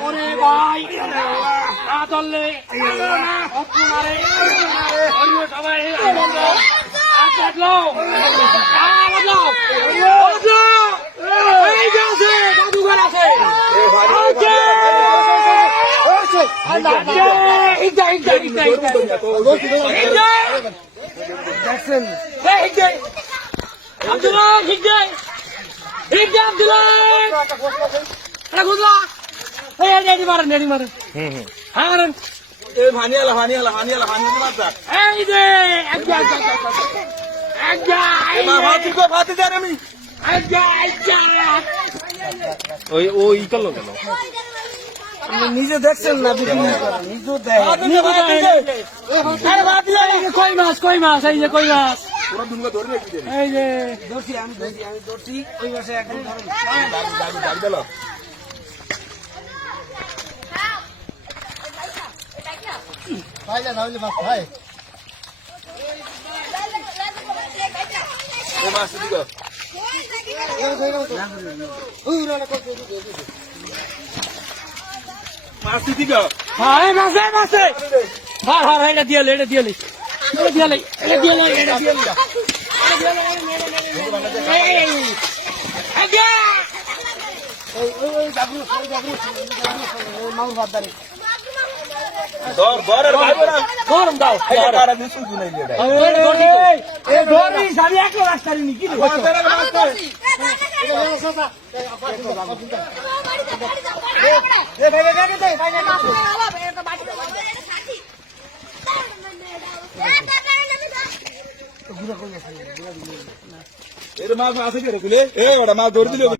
ওরে ভাই না ধরলে মারে সবাই জাদুঘর আছে নিজে দেখছেন না কই মাছ এই যে কই মাছ এই যে ধরছি আমি ধরছি ওই মাসে একদম ভাই এটা দিয়ালি গরম দাও মাছ আছে মাছ ধরে দিল